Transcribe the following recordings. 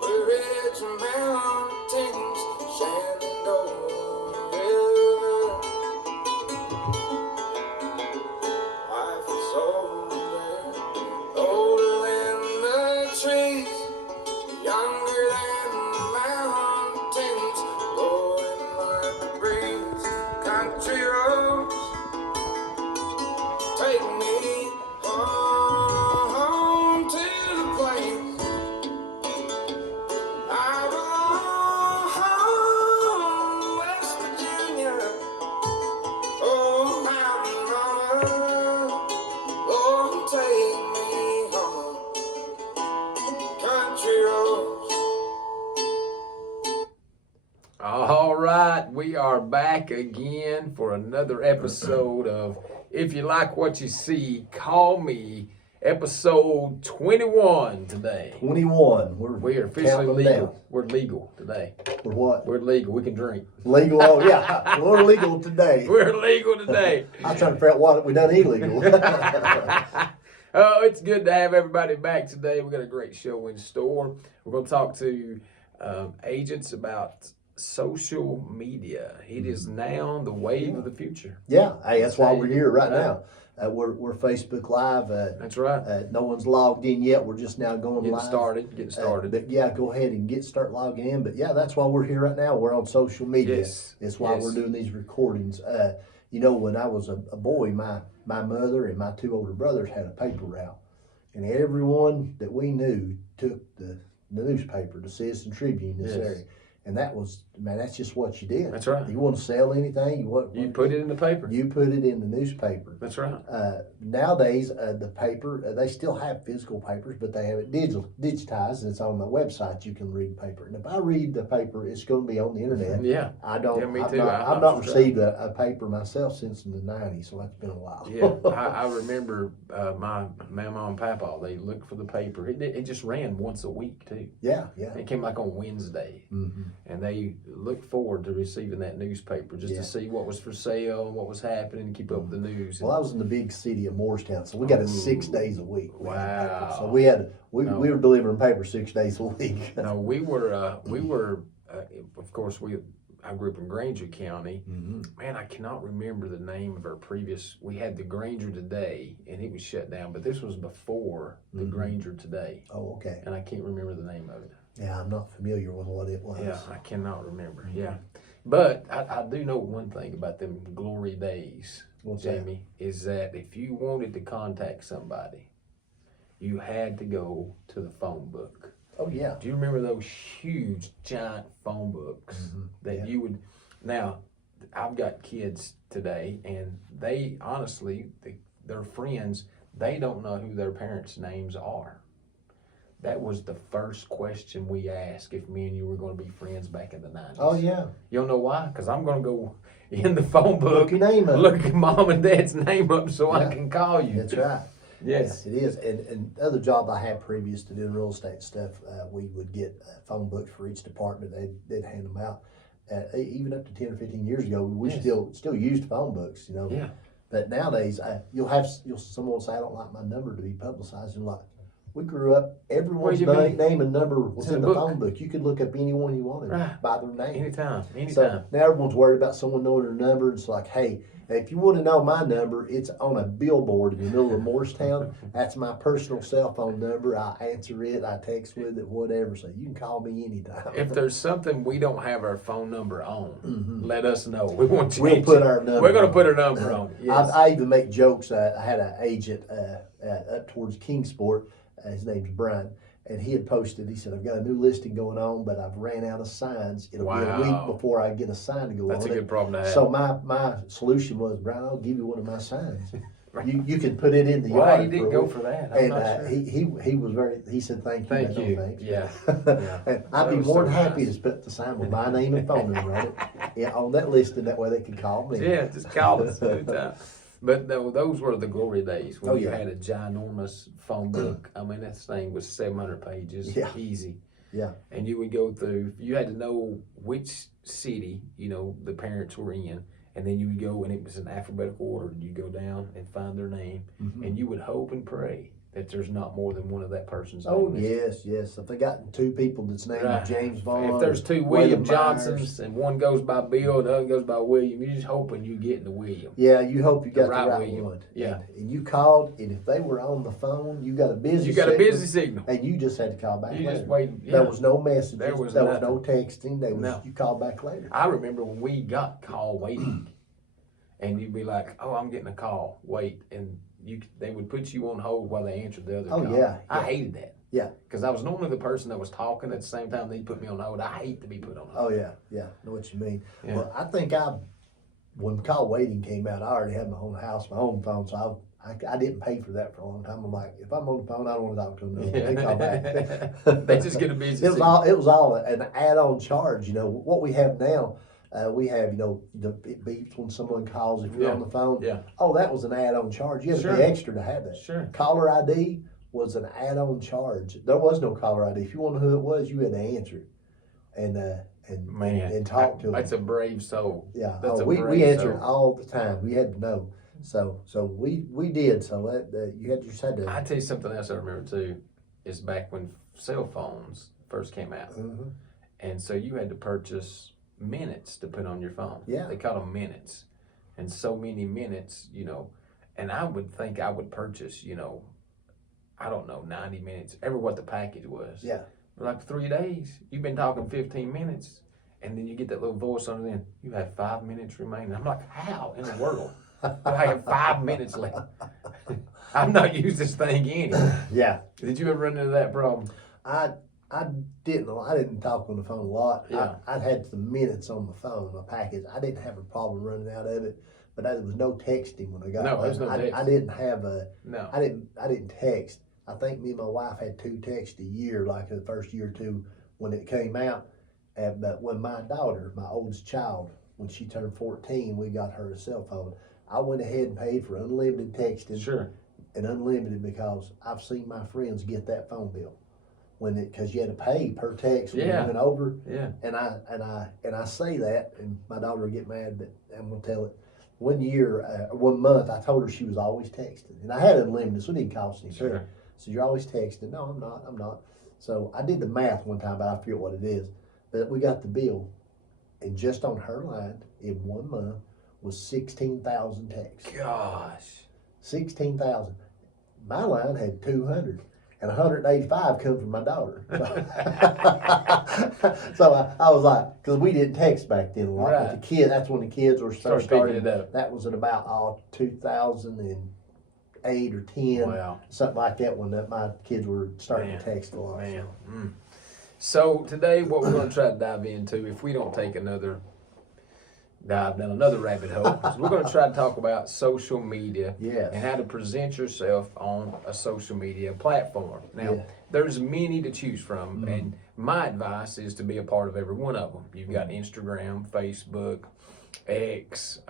Where rich mountains, Shenandoah River. Life is older, older than the trees, younger than the mountains, blowing like the breeze. Country roads take me home to the place I belong, home, West Virginia. Oh, mountain mama, oh, take me home. Country roads. All right, we are back again for another episode of If You Like What You See, Call Me, episode 21 today. 21. We are officially counting them legal. down. We're legal today. For what? We're legal. We can drink. Legal? Oh, yeah. We're legal today. We're legal today. I was trying to figure out what we done illegal. Oh, it's good to have everybody back today. We got a great show in store. We're going to talk to agents about social media. It is now the wave of the future. Yeah. Hey, that's why we're here right now. We're Facebook Live. That's right. No one's logged in yet. We're just now going Getting live. Getting started. But yeah, go ahead and start logging in. But yeah, that's why we're here right now. We're on social media. Yes. It's why we're doing these recordings. You know, when I was a boy, my mother and my two older brothers had a paper route. And everyone that we knew took the newspaper, the Citizen Tribune, this area. And that was, man, that's just what you did. That's right. You want to sell anything, You put it in the paper. You put it in the newspaper. That's right. Nowadays, the paper, they still have physical papers, but they have it digitized, and it's on the website. You can read paper. And if I read the paper, it's going to be on the internet. Yeah. I don't. Yeah, me I've too. not received a paper myself since in the '90s, so that's been a while. Yeah, I remember my mama and papa. They looked for the paper. It just ran once a week too. Yeah. It came like on Wednesday, and they looked forward to receiving that newspaper just to see what was for sale and what was happening, and keep up with the news. Well, I was in the big city of Morristown, so we got it 6 days a week. Wow. So we were delivering paper 6 days a week. No, we were. Of course, I grew up in Granger County. Man, I cannot remember the name of our previous. We had the Granger Today, and it was shut down. But this was before the Granger Today. Oh, okay. And I can't remember the name of it. Yeah, I'm not familiar with what it was. Yeah, I cannot remember. Yeah, but I do know one thing about them glory days, What's Jamie, is that if you wanted to contact somebody, you had to go to the phone book. Oh, yeah. Do you remember those huge, giant phone books that you would? Now, I've got kids today, and they honestly, their friends, they don't know who their parents' names are. That was the first question we asked if me and you were going to be friends back in the 90s. Oh, yeah. You don't know why? Because I'm going to go in the phone book, Look your name up. look at mom and dad's name up so I can call you. That's right. Yes. Yeah, it is. And the other job I had previous to doing real estate stuff, we would get phone books for each department. They'd hand them out. Even up to 10 or 15 years ago, we still used phone books, you know. Yeah. But nowadays, someone will say, I don't like my number to be publicized. And like, we grew up, everyone's name and number was in the phone book. You could look up anyone you wanted by their name. Anytime. So now everyone's worried about someone knowing their number. It's like, hey, if you want to know my number, it's on a billboard in the middle of Morristown. That's my personal cell phone number. I answer it, I text with it, whatever. So you can call me anytime. If there's something we don't have our phone number on, let us know. We want you. We'll put our number. We're going to put our number on. Yes. I even make jokes. I had an agent up towards Kingsport. His name's Brian. And he had posted, he said, I've got a new listing going on, but I've ran out of signs. It'll be a week before I get a sign to go on. That's a good problem to have. So my solution was, Brian, I'll give you one of my signs. You can put it in the Why yard. you didn't go for that? I'm not sure. he was he said, thank you. Thank you. No, thanks. Yeah. And I'd be more than happy to put the sign with my name and phone number on it on that listing. That way they could call me. Yeah, just call us anytime. But no, those were the glory days when you had a ginormous phone book. I mean, that thing was 700 pages, easy. Yeah. And you would go through, you had to know which city, the parents were in. And then you would go, and it was in alphabetical order. You go down and find their name, and you would hope and pray that there's not more than one of that person's Oh, name. yes. If they got two people that's named Right. James Vaughn. If there's two William William Johnsons and one goes by Bill and the other goes by William, you're just hoping you get the William. Yeah, you hope you got the right right William. one. Yeah. And you called, and if they were on the phone, you got a busy You got a signal, busy signal. and you just had to call back You later. just waited. Yeah. There was no messages. There was no nothing. texting. There was No. you called back later. I remember when we got call waiting, and you'd be like, "Oh, I'm getting a call. Wait," and they would put you on hold while they answered the other Oh, call. yeah, I yeah. hated that. Yeah. Because I was normally the person that was talking at the same time they put me on hold. I hate to be put on hold. Oh yeah. Know what you mean. Yeah. Well, I think when call waiting came out, I already had my own house, my own phone, so I didn't pay for that for a long time. I'm like, if I'm on the phone, I don't want to talk to them. No. They call back. They just get a busy It was signal. all an add-on charge. You know what we have now. We have it beeps when someone calls if you're Yeah. on the phone. Yeah. Oh, that was an add-on charge. You had to Sure. pay extra to have that. Sure. Caller ID was an add-on charge. There was no caller ID. If you wanted who it was, you had to answer it and talk to them. That's a brave soul. Yeah. That's a we brave answered soul. all the time. We had to know. So we did. So you just had to. I tell you something else I remember too, is back when cell phones first came out, Mhm. and so you had to purchase minutes to put on your phone. Yeah. They called them minutes, and so many minutes, and I would think I would purchase, I don't know, 90 minutes, ever what the package was. Yeah. Like 3 days, you've been talking 15 minutes, and then you get that little voice on the end, you have 5 minutes remaining. I'm like, how in the world do I have 5 minutes left? I've not used this thing any. Yeah. Did you ever run into that problem? I didn't talk on the phone a lot. Yeah. I'd had some minutes on my phone, my package. I didn't have a problem running out of it, but there was no texting when I got No, home. there's no text. I didn't have No. I didn't text. I think me and my wife had 2 texts a year, like the first year or two when it came out. But when my daughter, my oldest child, when she turned 14, we got her a cell phone. I went ahead and paid for unlimited texting Sure. and unlimited because I've seen my friends get that phone bill because you had to pay per text when Yeah. it went over. Yeah. And I say that, and my daughter will get mad, but I'm gonna tell it. 1 month, I told her she was always texting, and I had unlimited, so it didn't cost anything. Sure. So you're always texting. No, I'm not. So I did the math one time, but I forget what it is. But we got the bill, and just on her line in 1 month was 16,000 texts. Gosh. 16,000. My line had 200, and 185 come from my daughter. So I was like, because we didn't text back then a lot. Right. But the kids, that's when the kids were Start first picking starting. it up. That was at about 2008 or 10, Wow. something like that, when my kids were starting Man. to text a lot. Man. Mm. So today, what we're going to try to dive into, if we don't take another dive down another rabbit hole, is we're going to try to talk about social media Yes. and how to present yourself on a social media platform. Now, Yeah. there's many to choose from, and my advice is to be a part of every one of them. You've got Instagram, Facebook, X,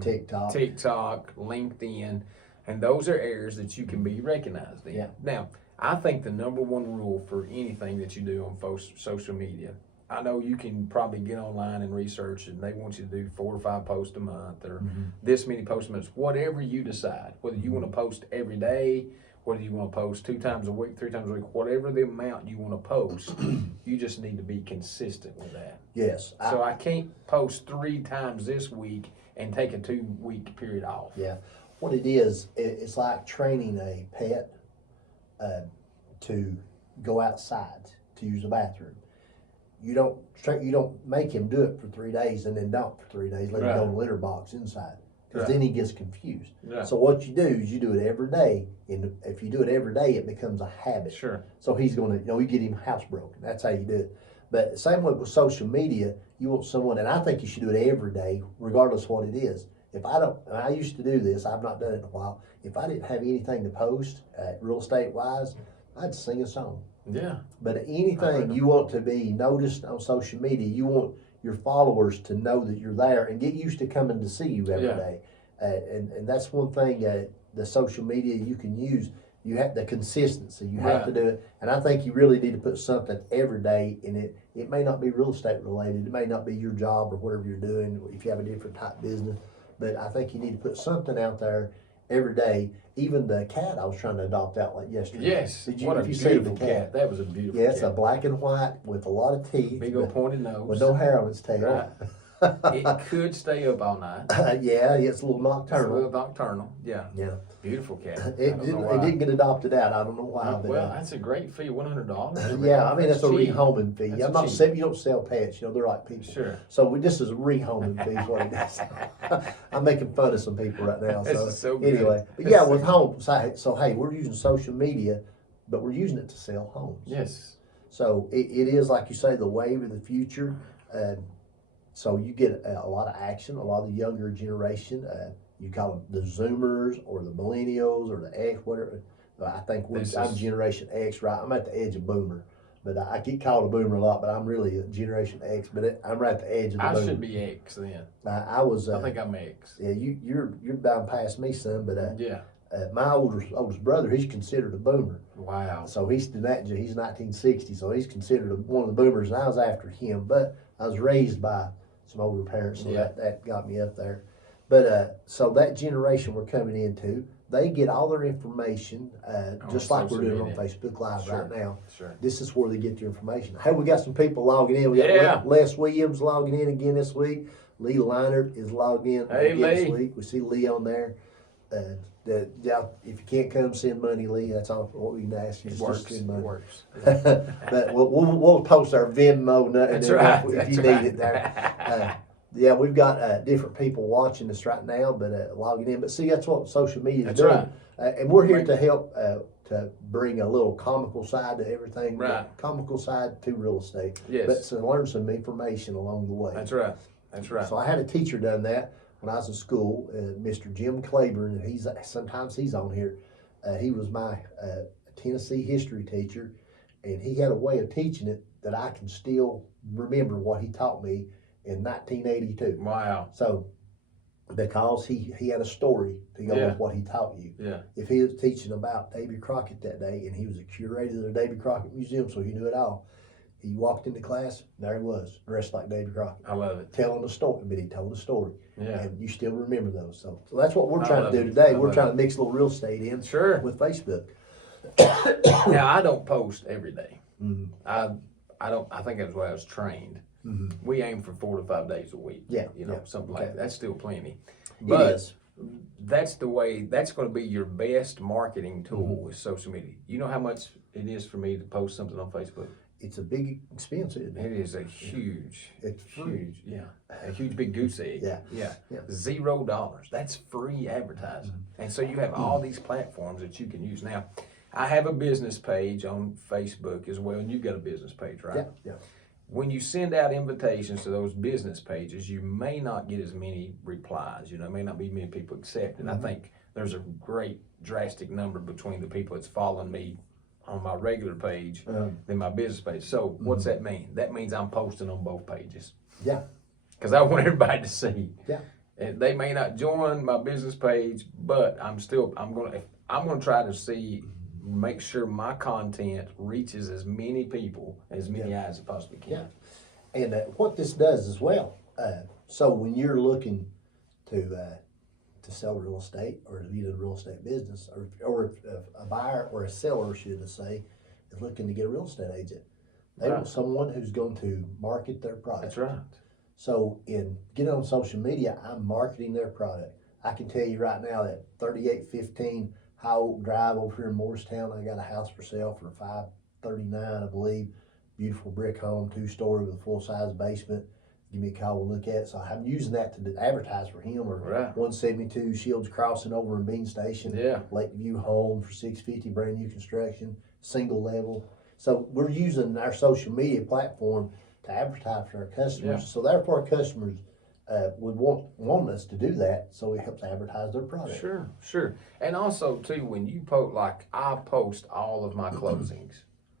TikTok, LinkedIn, and those are areas that you can be recognized in. Yeah. Now, I think the number one rule for anything that you do on social media, I know you can probably get online and research, and they want you to do 4 or 5 posts a month or this many posts a month, whatever you decide, whether you want to post every day, whether you want to post 2 times a week, 3 times a week, whatever the amount you want to post, you just need to be consistent with that. Yes. So I can't post 3 times this week and take a 2-week period off. Yeah. What it is, it's like training a pet to go outside to use the bathroom. You don't make him do it for 3 days and then dump for 3 days, let him go in the litter box inside, because then he gets confused. Yeah. So what you do is you do it every day, and if you do it every day, it becomes a habit. Sure. So he's gonna, you get him housebroken. That's how you do it. But same way with social media, you want someone, and I think you should do it every day, regardless of what it is. If I don't, and I used to do this, I've not done it in a while. If I didn't have anything to post, real estate wise, I'd sing a song. Yeah. But anything you want to be noticed on social media, you want your followers to know that you're there and get used to coming to see you every day. And that's one thing the social media you can use. You have the consistency. You have to do it. And I think you really need to put something every day in it. It may not be real estate related. It may not be your job or whatever you're doing if you have a different type business. But I think you need to put something out there every day. Even the cat I was trying to adopt out like yesterday. Yes. Did you? What a If you seen the beautiful cat. That was a beautiful Yeah, it's a cat. black and white with a lot of teeth. Big old pointed nose. with no hair on its tail. Right. It could stay up all night. Yeah, it's a little It's a little nocturnal. nocturnal. Yeah. Yeah, Beautiful cat. it didn't get adopted out. I don't know why. But, Well, that's a great fee, $100. yeah, I mean it's a cheap. rehoming fee. That's I'm not cheap. saying you don't sell pets. You know they're like people. Sure. So this is a rehoming fee. Is what it is. I'm making fun of some people right now. This So, is so good. anyway, but yeah, with homes. So hey, we're using social media, but we're using it to sell homes. Yes. So it is like you say, the wave of the future. So you get a lot of action. A lot of the younger generation. You call them the Zoomers or the Millennials or the X, whatever. I think I'm Generation X, right? I'm at the edge of Boomer, but I get called a Boomer a lot. But I'm really a Generation X. But I'm right at the edge of the I Boomer. should be X then. I was. I think I'm X. Yeah, you're bound past me, son. But Yeah. my oldest brother, he's considered a Boomer. Wow. So he's 1960, so he's considered one of the boomers, and I was after him. But I was raised by some older parents, so Yeah. that got me up there. But so that generation we're coming into, they get all their information just like we're social doing media. on Facebook Live Sure. right now. Sure. This is where they get their information. Hey, we got some people logging in. We got Yeah. Les Williams logging in again this week. Lee Leinert is logged in Hey, again this Lee. week. We see Lee on there. Yeah, if you can't come, send money, Lee. That's all what we can ask you. It is works. just send It money. works. But we'll post our Venmo That's right. if That's you right. need it there. Yeah, we've got different people watching us right now, but logging in. But see, that's what social media is That's doing. right. And we're here to help to bring a little comical side to everything. Right. Comical side to real estate. Yes. But to learn some information along the way. That's right. That's right. So I had a teacher done that when I was in school, Mr. Jim Claiborne, and sometimes he's on here. He was my Tennessee history teacher, and he had a way of teaching it that I can still remember what he taught me in 1982. Wow. So because he had a story to go Yeah. with what he taught you. Yeah. If he was teaching about Davy Crockett that day, and he was a curator of the Davy Crockett Museum, so he knew it all. He walked into class, there he was, dressed like Davy Crockett, I love it. telling a story, but he told a story. Yeah. And you still remember those. So that's what we're I trying love to do it. today. I We're love trying it. to mix a little real estate in Sure. with Facebook. Now I don't post every day. Mhm. I don't. I think that's why I was trained. Mhm. We aim for 4 to 5 days a week. Yeah, You know, yeah, something okay. like that. That's still plenty. It But is. that's the way. That's going to be your best marketing tool Mm-hmm. with social media. You know how much it is for me to post something on Facebook. It's a big expense, isn't it? It is a huge, It's free. huge, yeah, a huge big goose egg. Yeah. yeah, Yeah. $0. That's free advertising, Mm-hmm. and so you have all these platforms that you can use. Now, I have a business page on Facebook as well, and you've got a business page, right? Yeah, yeah. When you send out invitations to those business pages, you may not get as many replies. You know, may not be many people accepting. Mm-hmm. I think there's a great drastic number between the people that's following me on my regular page than my business page. So what's that mean? That means I'm posting on both pages Yeah, because I want everybody to see. yeah. And they may not join my business page, but I'm gonna try to make sure my content reaches as many people, as many eyes as it possibly can. Yeah. And what this does as well, so when you're looking to sell real estate or to be in a real estate business, or if a buyer or a seller, should I say, is looking to get a real estate agent, they want someone who's going to market their product. That's right. So in getting on social media, I'm marketing their product. I can tell you right now that 3815 High Oak Drive over here in Morristown, I got a house for sale for $539, I believe. Beautiful brick home, 2-story with a full-size basement. Give me a call, we'll look at it. So I'm using that to advertise for him, or Right. 172 Shields Crossing over in Bean Station. Yeah. Lakeview Home for $650, brand new construction, single level. So we're using our social media platform to advertise for our customers. Yeah. So therefore, our customers would want us to do that, so it helps advertise their product. Sure, sure. And also too, when you post, like I post all of my closings.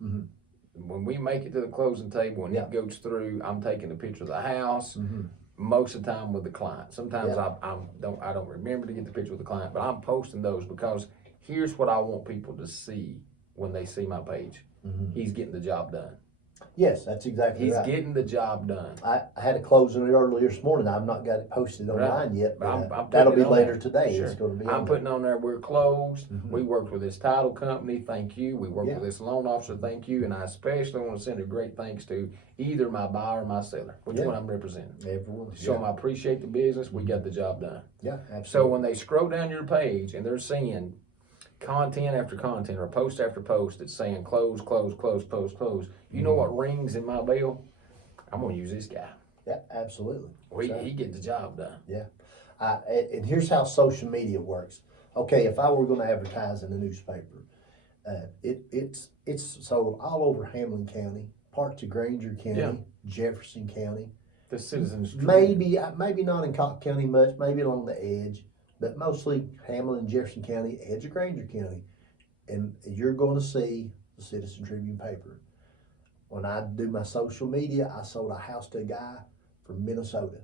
Mhm. When we make it to the closing table and Yeah. it goes through, I'm taking a picture of the house. Mhm. Most of the time with the client. Sometimes Yeah. I don't remember to get the picture with the client, but I'm posting those because here's what I want people to see when they see my page. Mhm. He's getting the job done. Yes, that's exactly He's right. getting the job done. I had a closing earlier this morning. I've not got it posted Right. online yet, but I'm putting that'll it be on later there. today. Sure. It's going to be. I'm on putting on there, we're closed. Mhm. We worked with this title company, thank you. We worked Yeah. with this loan officer, thank you. And I especially want to send a great thanks to either my buyer or my seller, which Yeah. one I'm representing. there. Everyone. Show them Yeah. I appreciate the business, we got the job done. Yeah, So absolutely. when they scroll down your page and they're seeing content after content or post after post that's saying close, close, close, close, close, you know what rings in my bell? I'm going to use this guy. Yeah, absolutely. He get the job done. And here's how social media works. Okay, if I were going to advertise in a newspaper, it's sold all over Hamlin County, parts of Granger County, Yeah. Jefferson County. The Citizens Tribune. Maybe not in Cobb County much, maybe along the edge, but mostly Hamlin and Jefferson County, edge of Granger County. And you're going to see the Citizen Tribune paper. When I do my social media, I sold a house to a guy from Minnesota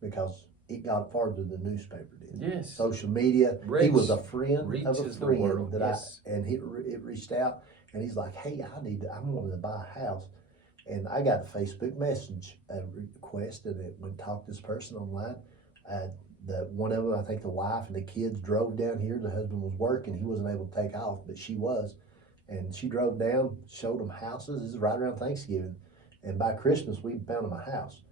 because it got farther than the newspaper did. Yes. Social media, he was a friend of a reaches the friend world, that yes. and it reached out and he's like, hey, I'm wanting to buy a house. And I got a Facebook message request and it would talk to this person online. One of them, I think the wife and the kids drove down here. The husband was working. He wasn't able to take off, but she was. And she drove down, showed them houses. This is right around Thanksgiving. And by Christmas, we found them a house.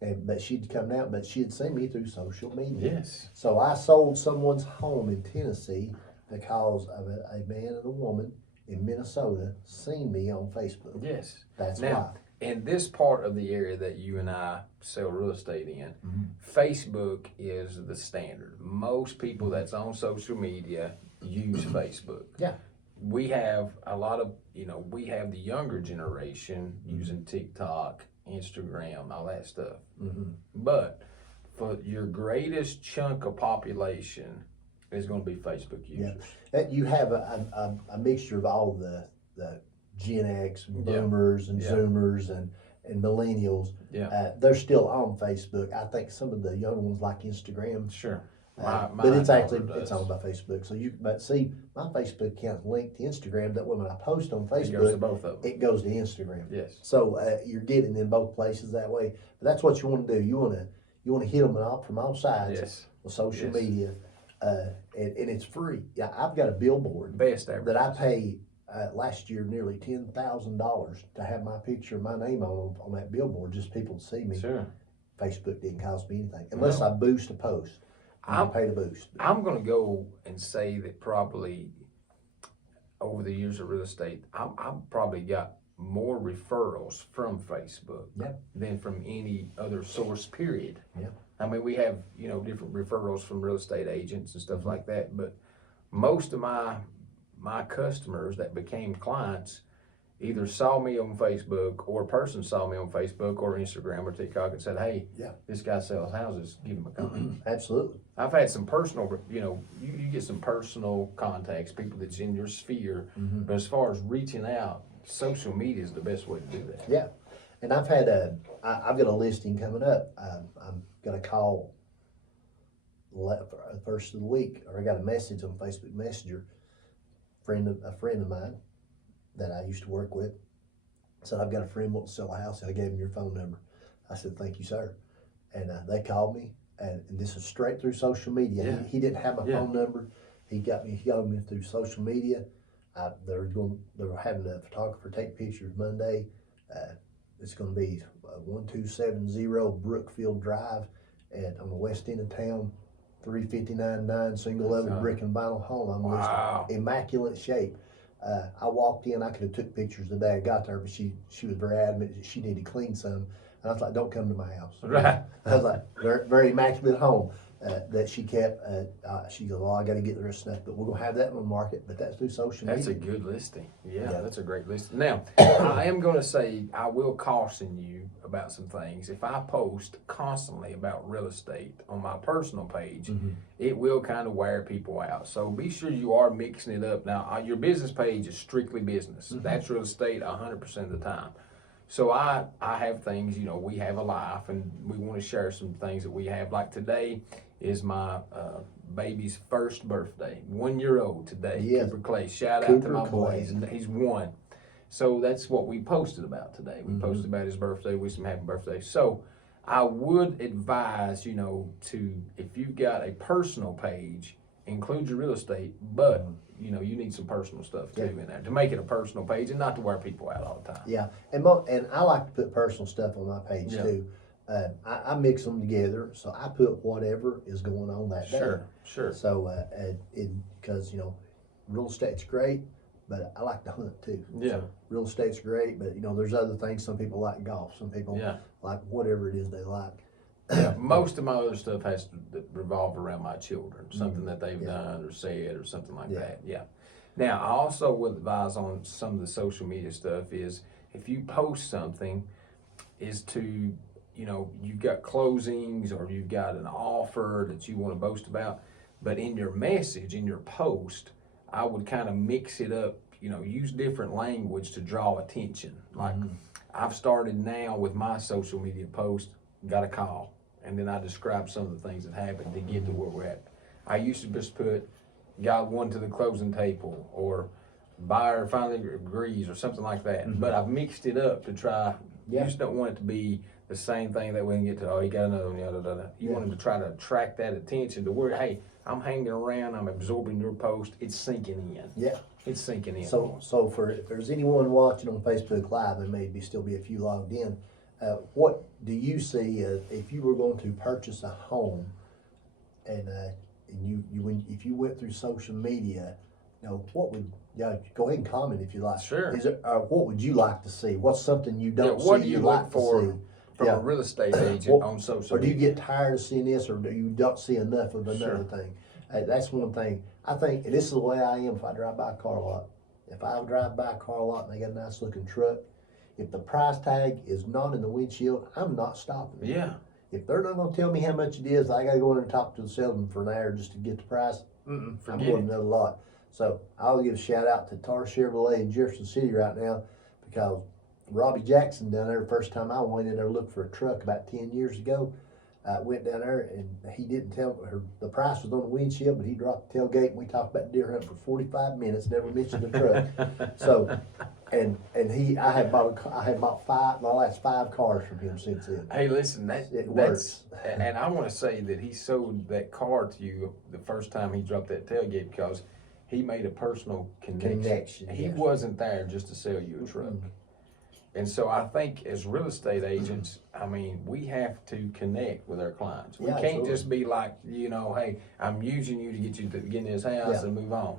But she'd come out, but she had seen me through social media. Yes. So I sold someone's home in Tennessee because of a man and a woman in Minnesota seen me on Facebook. Yes. That's Now, why. in this part of the area that you and I sell real estate in, Facebook is the standard. Most people that's on social media use Facebook. Yeah. We have a lot of, we have the younger generation using TikTok, Instagram, all that stuff. Mm-hmm. But for your greatest chunk of population is going to be Facebook users. You have a mixture of all the Gen X, Yeah. boomers, and Yeah. Zoomers, and millennials. Yeah. They're still on Facebook. I think some of the young ones like Instagram. Sure. But it's actually daughter it's does. owned by Facebook. So but see, my Facebook account's linked to Instagram. That way, when I post on It goes to Facebook, both of them. it goes to Instagram. Yes. So you're getting in both places that way. But that's what you want to do. You want to hit them from all sides Yes. with social Yes. media, and it's free. Yeah, I've got a billboard Best ever. that I paid last year nearly $10,000 to have my picture, my name on that billboard, just people to see me. Sure. Facebook didn't cost me anything unless No. I boost a post. I pay to boost. I'm going to go and say that probably over the years of real estate, I've probably got more referrals from Facebook Yeah. than from any other source, period. Yeah. I mean, we have, different referrals from real estate agents and stuff Mm-hmm. like that, but most of my customers that became clients either saw me on Facebook or a person saw me on Facebook or Instagram or TikTok and said, hey, Yeah. this guy sells houses, give him a call. Absolutely. I've had some personal, you get some personal contacts, people that's in your sphere, Mm-hmm. but as far as reaching out, social media is the best way to do that. Yeah. And I've had I've got a listing coming up. I'm going to call first of the week, or I got a message on Facebook Messenger. A friend of mine that I used to work with said, I've got a friend wanting to sell a house. I gave him your phone number. I said, thank you, sir. And they called me, and this is straight through social media. Yeah. He didn't have my Yeah. phone number. He got me through social media. They were having a photographer take pictures Monday. It's going to be 1270 Brookfield Drive on the west end of town, 359.9 single level That's brick and vinyl home. I'm Wow. listed, immaculate shape. I walked in. I could have took pictures the day I got there, but she was very adamant that she needed to clean some. And I was like, don't come to my house. Right. I was like, very, very immaculate home that she kept. She goes, well, I got to get the rest of stuff, but we're going to have that on the market, but that's through social media. That's a good listing. Yeah, Yeah. that's a great listing. Now, I am going to say, I will caution you about some things. If I post constantly about real estate on my personal page, it will kind of wear people out. So be sure you are mixing it up. Now, your business page is strictly business. That's real estate 100% of the time. So I have things, we have a life, and we want to share some things that we have. Like today is my baby's first birthday, 1 year old today. Yes. Cooper Clay. Shout out Cooper to my Clay. boys. He's one. So that's what we posted about today. We posted about his birthday, wish him happy birthday. So I would advise, to, if you've got a personal page, include your real estate, but, you need some personal stuff too in there to make it a personal page and not to wear people out all the time. Yeah, and I like to put personal stuff on my page too. I mix them together, so I put whatever is going on that day. Sure. So, because real estate's great, but I like to hunt too. Yeah. So real estate's great, but there's other things. Some people like golf. Some people like whatever it is they like. Yeah, most of my other stuff has to revolve around my children, something that they've done or said or something like that. Yeah. Now, I also would advise on some of the social media stuff is if you post something, is to, you've got closings or you've got an offer that you want to boast about, but in your message, in your post, I would kind of mix it up, use different language to draw attention. Like I've started now with my social media post, got a call. And then I describe some of the things that happened to get to where we're at. I used to just put, got one to the closing table, or buyer finally agrees, or something like that. But I've mixed it up to try. You just don't want it to be the same thing that we can get to. Oh, you got another one. You want them to try to attract that attention to where, hey, I'm hanging around. I'm absorbing your post. It's sinking in. Yeah. It's sinking in. So if there's anyone watching on Facebook Live, there may still be a few logged in. What do you see if you were going to purchase a home, and if you went through social media, what would go ahead and comment if you like. Sure. What would you like to see? What's something you don't see what do you you'd look like for to see? from a real estate agent on social Or do you media? get tired of seeing this, or do you don't see enough of another thing? That's one thing. I think, and this is the way I am if I drive by a car lot. If I drive by a car lot and they got a nice looking truck, if the price tag is not in the windshield, I'm not stopping. Yeah. If they're not going to tell me how much it is, I got to go in and talk to the salesman for an hour just to get the price. I'm Forget going it. another lot. So I'll give a shout out to Tar Chevrolet in Jefferson City right now, because Robbie Jackson down there, the first time I went in there looking for a truck about 10 years ago, I went down there and he didn't tell her the price was on the windshield, but he dropped the tailgate and we talked about deer hunting for 45 minutes, never mentioned the truck. So, and I had bought my last 5 cars from him since then. Hey, listen, It that's, works. and I want to say that he sold that car to you the first time he dropped that tailgate because he made a personal connection. He yes. wasn't there just to sell you a truck. And so I think as real estate agents, we have to connect with our clients. We Yeah, can't absolutely. just be like, hey, I'm using you to get you to get in this house and move on.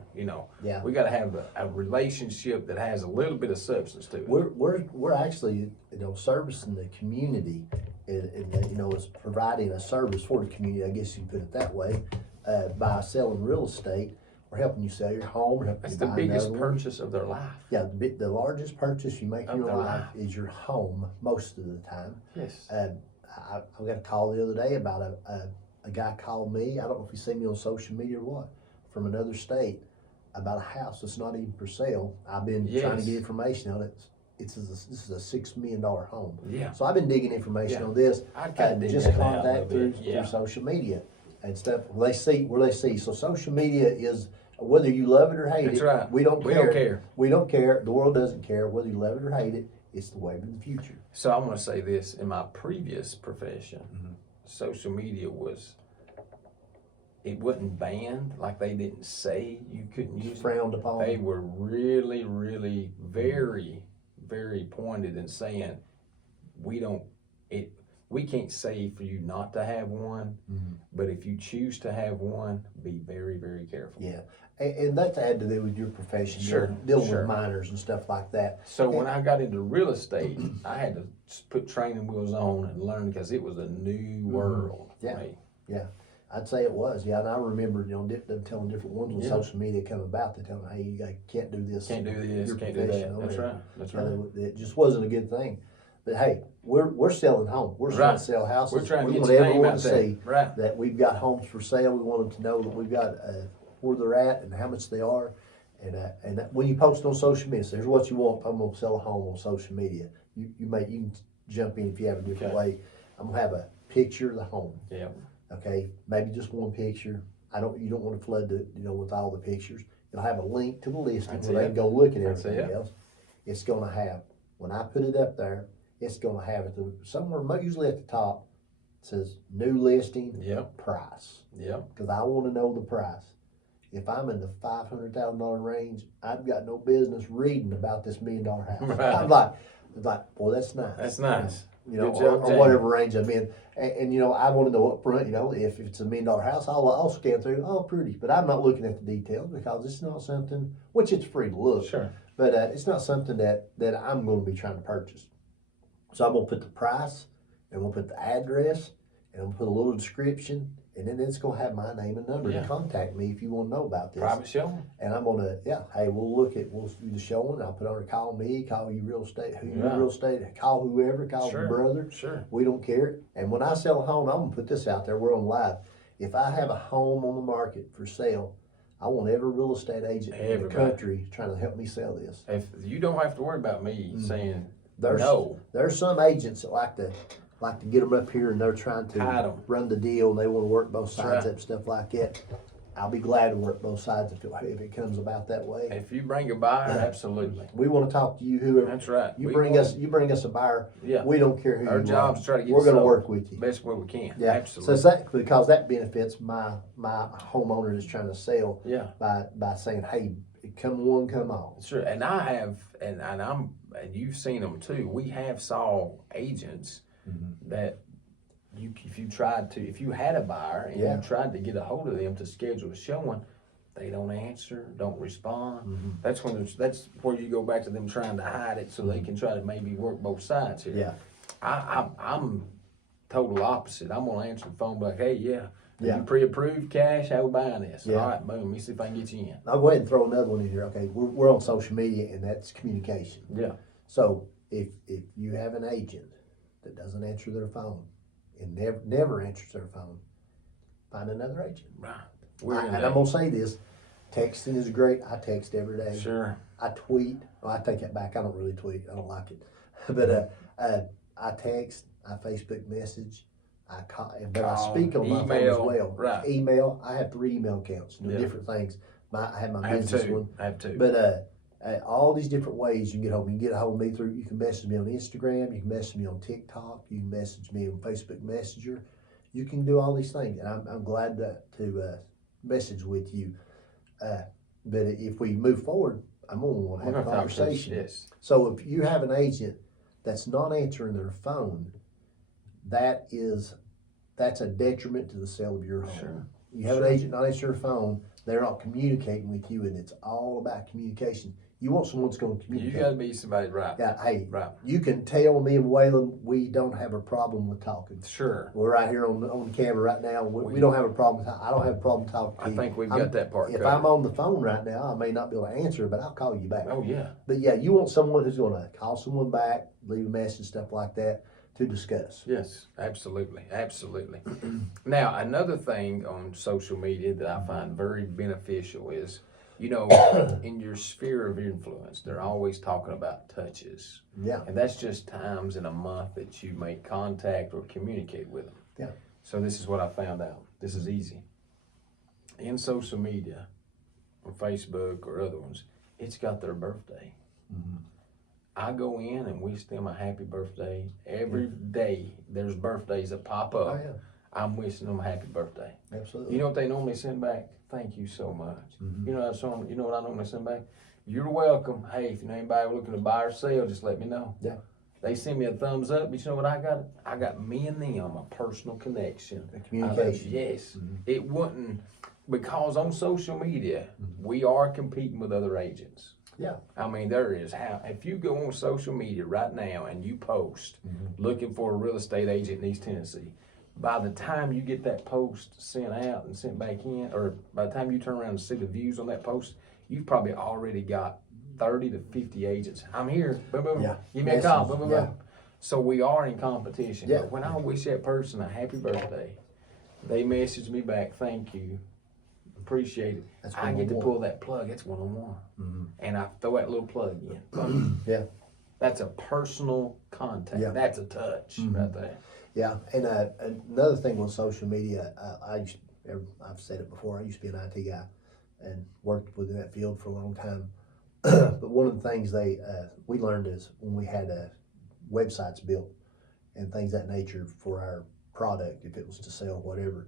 Yeah. We got to have a relationship that has a little bit of substance to it. We're actually servicing the community, and it's providing a service for the community. I guess you put it that way, by selling real estate. We're helping you sell your home. We're helping That's you the buy biggest another one. purchase of their life. Yeah, the largest purchase you make in Of your their life life. is your home most of the time. Yes. I got a call the other day about a guy called me. I don't know if he seen me on social media or what, from another state, about a house that's not even for sale. I've been trying to Yes. get information on it. This is a $6 million home. Yeah. So I've been digging information Yeah. on this. I'd kinda dig Just that out a contact little through bit. Yeah. social media and stuff. Where they see. So social media is, whether you love it or hate That's it, right. we don't We care. don't care. We don't care. The world doesn't care whether you love it or hate it. It's the wave of the future. So I'm going to say this: in my previous profession, social media it wasn't banned. Like they didn't say you couldn't use it. Frowned upon. They were really, really very, very pointed in saying we can't say for you not to have one, but if you choose to have one, be very, very careful. Yeah, and that's had to do with your profession, Sure, dealing sure. with minors and stuff like that. So when I got into real estate, I had to put training wheels on and learn because it was a new world for Yeah. me. Yeah, I'd say it was. Yeah, and I remember them telling different ones when Yeah. social media come about. They tell them, hey, you can't do this. Can't do this, Your can't do that. profession, That's and- right. That's and right. It just wasn't a good thing. But hey, we're selling homes. We're trying Right. to sell houses. We're trying to we get want your name everyone out to there. see Right. that we've got homes for sale. We want them to know that we've got where they're at and how much they are. And when you post on social media, say, here's what you want. I'm gonna sell a home on social media. You can jump in if you have a different Okay. way. I'm gonna have a picture of the home. Yeah. Okay, maybe just one picture. You don't want to flood with all the pictures. It'll have a link to the listing That's where they it. can go look at That's everything it. else. it's gonna have, when I put it up there, it's gonna have it somewhere, usually at the top, it says new listing, Yep. price. Yep. Because I wanna know the price. If I'm in the $500,000 range, I've got no business reading about this $1 million house. Right. I'm like, boy, that's nice. That's nice. You know, Good job, or Jamie. whatever range I'm in. And you know, I want to know up front, you know, if it's a $1 million house, I'll scan through, oh, pretty. But I'm not looking at the details because it's not something, which it's free to look. Sure. But it's not something that I'm going to be trying to purchase. So I'm going to put the price, and we'll put the address, and I'm going to put a little description, and then it's going to have my name and number Yeah. to contact me if you want to know about this. Private showing. And I'm going to, hey, we'll do the showing. I'll put on call me, call you real estate, Yeah. real estate, call whoever, call Sure. your brother. Sure. We don't care. And when I sell a home, I'm going to put this out there. We're on live. If I have a home on the market for sale, I want every real estate agent in the Everybody. country trying to help me sell this. If you don't have to worry about me saying There's no. There's some agents that like to get them up here and they're trying Hide to 'em. run the deal and they want to work both That's sides right. up, stuff like that. I'll be glad to work both sides if it comes about that way. If you bring a buyer, absolutely. We want to talk to you, whoever. That's right. You We bring want- us a buyer. Yeah. We don't care who Our you job's are. to try to get We're going to sold work with you. best way we can. Yeah. Absolutely. So because that benefits my homeowner that's trying to sell Yeah. by saying, hey, come one, come all. Sure. And I have, and you've seen them too. We have saw agents that if you had a buyer and Yeah. you tried to get a hold of them to schedule a showing, they don't answer, don't respond. That's that's where you go back to them trying to hide it so they can try to maybe work both sides here. Yeah. I'm total opposite. I'm gonna answer the phone like, hey, yeah. Yeah. You pre-approved cash? How we buying this? Yeah. All right, boom. Let me see if I can get you in. I'll go ahead and throw another one in here. Okay, we're on social media and that's communication. Yeah. So if you have an agent that doesn't answer their phone and never answers their phone, find another agent. Right. And I'm gonna say this, texting is great. I text every day. Sure. I tweet. Well, I take that back. I don't really tweet. I don't like it. But I text. I Facebook message. I call, but I Call, speak on my phone as email, well. right. Email. I have 3 email accounts. Yeah. Different things. I have my I have business two. one. I have two. But all these different ways you can get hold of me. You can get a hold of me through. You can message me on Instagram. You can message me on TikTok. You can message me on Facebook Messenger. You can do all these things, and I'm glad to message with you. But if we move forward, I'm gonna want to We're have a gonna have conversation. Yes. So if you have an agent that's not answering their phone, that's a detriment to the sale of your home. Sure. You have Sure. an agent not answering their phone, they're not communicating with you, and it's all about communication. You want someone that's going to You communicate. got to be somebody right. Yeah, hey, Right. you can tell me and Waylon we don't have a problem with talking. Sure. We're right here on the camera right now. We don't have a problem. I don't have a problem talking to I you. think we've I'm- got that part If covered. I'm on the phone right now, I may not be able to answer, but I'll call you back. Oh yeah. But yeah, you want someone who's going to call someone back, leave a message, stuff like that, to discuss. Yes. Absolutely. Absolutely. Now another thing on social media that I find very beneficial is, you know, in your sphere of influence, they're always talking about touches. Yeah. And that's just times in a month that you make contact or communicate with them. Yeah. So this is what I found out. This is easy. In social media, on Facebook or other ones, it's got their birthday. I go in and wish them a happy birthday. Every day there's birthdays that pop up. Oh, yeah. I'm wishing them a happy birthday. Absolutely. You know what they normally send back? Thank you so much. You know what I normally send back? You're welcome. Hey, if you know anybody looking to buy or sell, just let me know. Yeah. They send me a thumbs up, but you know what I got? I got me and them a personal connection. The communication. Yes. It wouldn't, because on social media, we are competing with other agents. Yeah. I mean, there is if you go on social media right now and you post looking for a real estate agent in East Tennessee, by the time you get that post sent out and sent back in, or by the time you turn around and see the views on that post, you've probably already got 30 to 50 agents. I'm here. Boom, boom. Yeah. Give me a call. Message, Boom, boom, yeah. boom. So we are in competition. Yeah. But when I wish that person a happy birthday, they message me back, thank you, appreciate it. That's I get to one-on-one. pull that plug. It's one-on-one. And I throw that little plug in. Yeah. That's a personal contact. Yeah. That's a touch right there. Yeah, and another thing on social media, I've said it before. I used to be an IT guy and worked within that field for a long time. But one of the things we learned is when we had websites built and things of that nature for our product, if it was to sell whatever,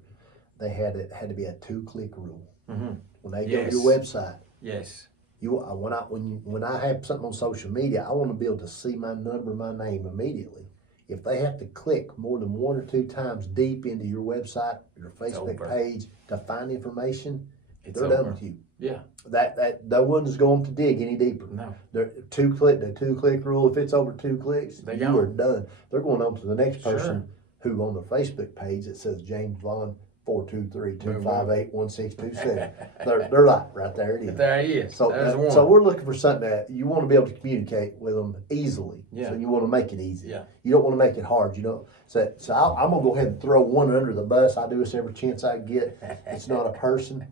they had to be a 2-click rule. Mm-hmm. When they Yes. go to your website, Yes. when I have something on social media, I want to be able to see my number, my name immediately. If they have to click more than 1 or 2 times deep into your website, your Facebook over. page to find information, It's they're over. done with you. Yeah. That no one's going to dig any deeper. No. The 2-click rule. If it's over 2 clicks, They you gone. are done. They're going on to the next Sure. person who on their Facebook page it says James Vaughn 423-258-1627. They're like right there it is. There he is. So, There's one. so we're looking for something that you want to be able to communicate with them easily. Yeah. So you want to make it easy. Yeah. You don't want to make it hard. You know. So I'm gonna go ahead and throw one under the bus. I do this every chance I get. It's not a person.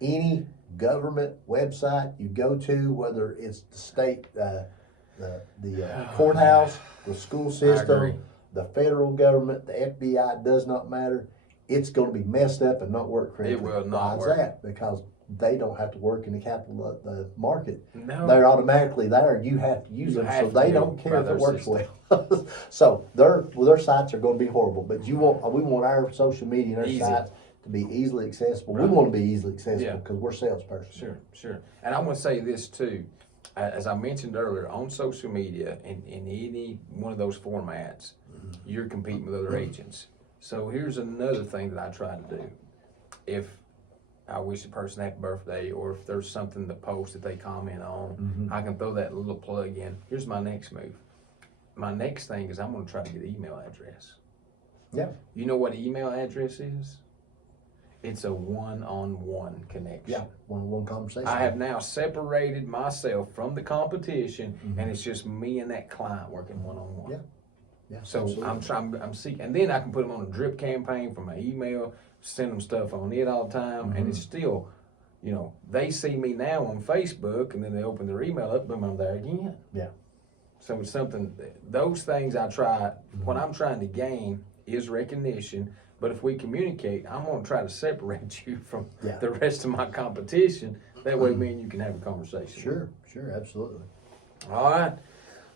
Any government website you go to, whether it's the state, the courthouse, the school agree. system, the federal government, the FBI, does not matter. It's going to be messed up and not work correctly. It will not Why is work. that? Because they don't have to work in the capital the market. No. They're automatically there. You have to use You them, have so to they go don't care by if their it works system. well. So their sites are going to be horrible. But we want our social media and our Easy. sites to be easily accessible. Right. We want to be easily accessible Yeah. because we're salespersons. Sure. And I want to say this too. As I mentioned earlier, on social media, in any one of those formats, you're competing with other agents. So here's another thing that I try to do. If I wish a person happy birthday, or if there's something to post that they comment on, I can throw that little plug in. Here's my next move. My next thing is I'm going to try to get an email address. Yeah. You know what an email address is? It's a one-on-one connection. Yeah. One conversation. I have now separated myself from the competition, and it's just me and that client working one-on-one. Yeah. Yeah. So absolutely. I'm seeking, and then I can put them on a drip campaign from my email, send them stuff on it all the time, and it's still, you know, they see me now on Facebook, and then they open their email up, boom, I'm there again. Yeah. So it's something, those things I try, what I'm trying to gain is recognition, but if we communicate, I'm gonna try to separate you from Yeah. the rest of my competition. That way me and you can have a conversation. Sure, absolutely. All right.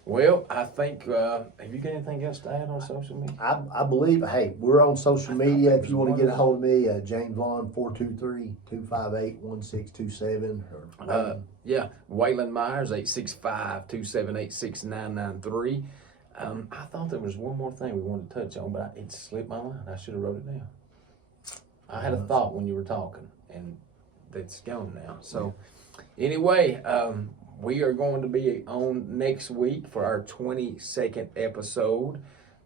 Well, I think, have you got anything else to add on social media? I believe, hey, we're on social media. that If you was want to get a hold of me, James Vaughn, 423-258-1627. Yeah, Waylon Myers, 865-278-6993. I thought there was one more thing we wanted to touch on, but it slipped my mind. I should have wrote it down. I had a thought when you were talking, and it's gone now. So, anyway, we are going to be on next week for our 22nd episode.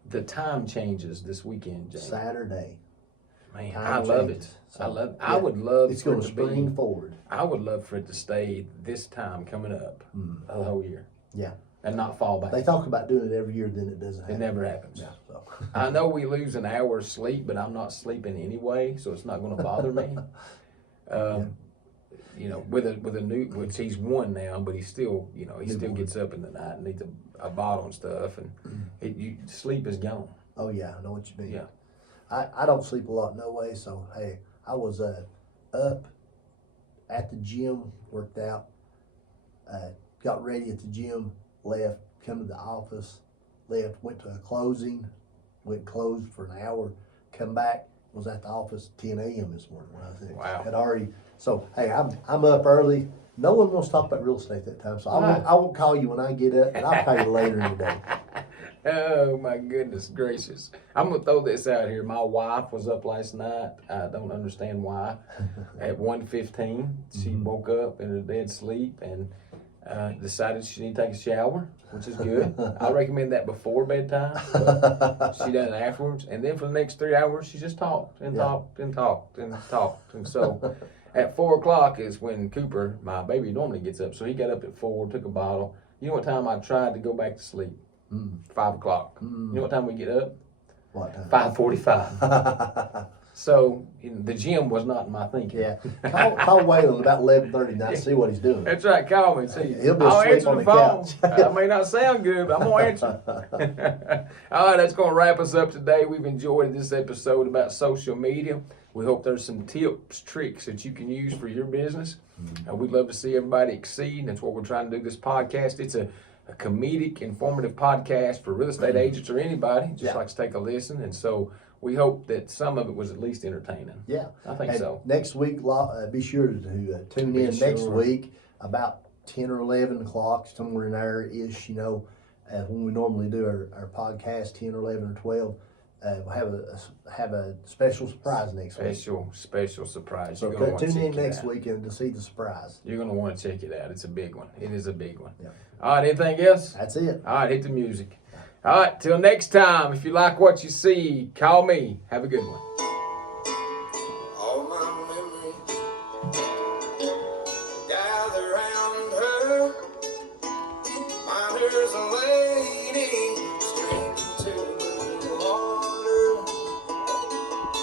The time changes this weekend, James. Saturday. Man, Time I love changes. it. So, I love it. yeah, I would love It's for going it to to spring be. forward. I would love for it to stay this time coming up the whole year. Yeah. And not fall back. They talk about doing it every year, then it doesn't happen. It never happens. Yeah, so. I know we lose an hour of sleep, but I'm not sleeping anyway, so it's not going to bother me. You know, with a new, which he's one now, but he still, you know, he still gets up in the night and needs a bottle and stuff, and sleep is gone. Oh, yeah, I know what you mean. Yeah. I don't sleep a lot no way, so hey, I was up at the gym, worked out, got ready at the gym, left, come to the office, left, went to a closing, went closed for an hour, come back, was at the office 10 a.m. this morning when I was there. Wow. Had already, so hey, I'm up early. No one wants to talk about real estate that time, so I won't call you when I get up, and I'll call you later in the day. Oh my goodness gracious. I'm gonna throw this out here. My wife was up last night. I don't understand why. At 1:15, she woke up in a dead sleep and decided she needed to take a shower, which is good. I recommend that before bedtime, but she done it afterwards. And then for the next 3 hours, she just talked and talked and talked and talked. And so at 4 o'clock is when Cooper, my baby, normally gets up. So he got up at 4, took a bottle. You know what time I tried to go back to sleep? 5 o'clock. You know what time we get up? What time? 5:45. So the gym was not my thinking. Yeah. Call Waylon about 11:30 now, see what he's doing. That's right. Call me. See, He'll be I'll asleep answer on the the phone. couch. That may not sound good, but I'm gonna answer. All right, that's gonna wrap us up today. We've enjoyed this episode about social media. We hope there's some tips, tricks that you can use for your business. We'd love to see everybody exceed. That's what we're trying to do this podcast. It's a comedic, informative podcast for real estate agents or anybody just likes to take a listen. And so we hope that some of it was at least entertaining. Yeah. I think And so. next week, be sure to tune in next week about 10 or 11 o'clock, somewhere in there ish, when we normally do our podcast, 10 or 11 or 12. We'll have a special surprise next week. Special surprise. So You're gonna wanna tune in check it next out. weekend to see the surprise. You're going to want to check it out. It's a big one. It is a big one. Yeah. All right, anything else? That's it. All right, hit the music. All right, till next time, if you like what you see, call me. Have a good one. All my memories gather round her. Mine is a lady